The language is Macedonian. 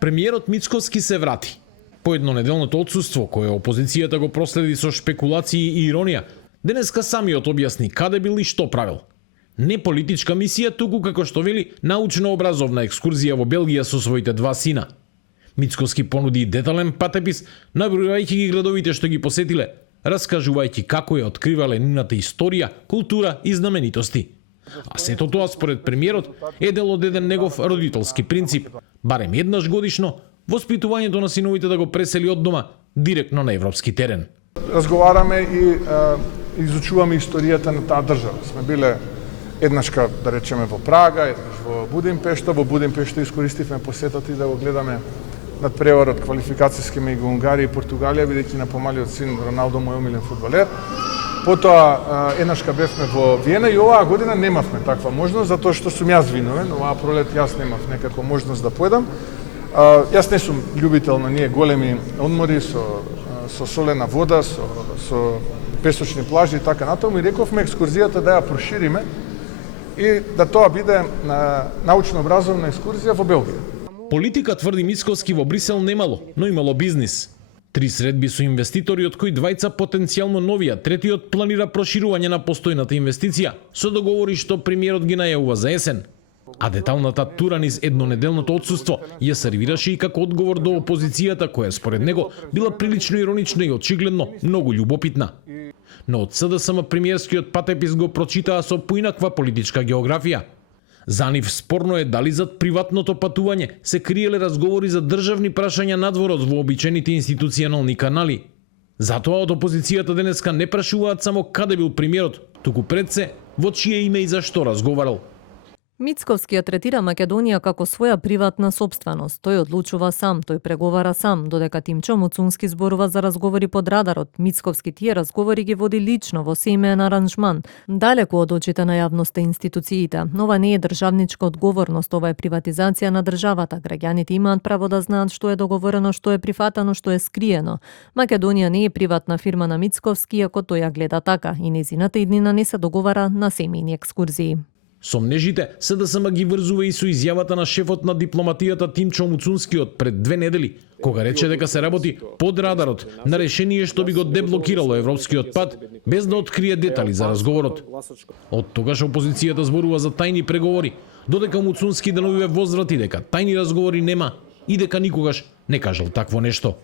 Премиерот Мицковски се врати. По еднонеделното отсуство, кое опозицијата го проследи со шпекулации и иронија, денеска самиот објасни каде бил и што правил. Не политичка мисија, туку како што вели научно-образовна екскурзија во Белгија со своите два сина. Мицковски понуди детален патепис, набројувајќи ги градовите што ги посетиле, раскажувајќи како ја откривале нивната историја, култура и знаменитости. А сето тоа според премиерот е дел од еден негов родителски принцип, барем еднаш годишно, воспитувањето на синовите да го пресели од дома директно на европски терен. Разговараме и изучуваме историјата на таа држава. Сме биле еднашка, да речеме, во Прага, еднаш во Будимпешта. Во Будимпешта искористивме посетата и да го гледаме над преварот квалификацијски меѓу Унгарија и Португалија, бидејќи на помалиот син Роналдо мој омилен фудбалер. Потоа еднашка бевме во Виена и оваа година немавме таква можност, затоа што сум јас виновен. Оваа пролет јас немав некако можност да поедам. Јас не сум љубител на ние големи одмори со солена вода, со песочни плажи и така натаму, и рековме екскурзијата да ја прошириме и да тоа биде научно-образовна екскурзија во Белгија. Политика, тврди Мицковски, во Брисел немало, но имало бизнис. 3 средби со инвеститори, од кои 2 потенцијално нови, а третиот планира проширување на постојната инвестиција, со договори што премиерот ги најавува за есен. А деталната тура низ еднонеделното отсуство ја сервираше и како одговор до опозицијата, која според него била прилично иронична и очигледно многу љубопитна. Но од СДСМ премиерскиот патепис го прочитаа со поинаква политичка географија. За нив спорно е дали зад приватното патување се криеле разговори за државни прашања надворот во обичаените институционални канали. Затоа од опозицијата денеска не прашуваат само каде бил премиерот, туку пред се во чие име и за што разговарал. Мицковски ја третира Македонија како своја приватна сопственост. Тој одлучува сам, тој преговара сам, додека Тимчо Муцунски зборува за разговори под радарот. Мицковски тие разговори ги води лично во семеен аранжман, далеку од очите на јавноста и институциите. Ова не е државничка одговорност, ова е приватизација на државата. Граѓаните имаат право да знаат што е договорено, што е прифатано, што е скриено. Македонија не е приватна фирма на Мицковски, ако тој ја гледа така, и незината иднина не се договара на семејни екскурзии. Сомнежите СДСМ ги врзува и со изјавата на шефот на дипломатијата Тимчо Муцунски од пред 2 недели, кога рече дека се работи под радарот на решение што би го деблокирало европскиот пат, без да открие детали за разговорот. Од тогаш опозицијата зборува за тајни преговори, додека Муцунски деновиве возврати дека тајни разговори нема и дека никогаш не кажал такво нешто.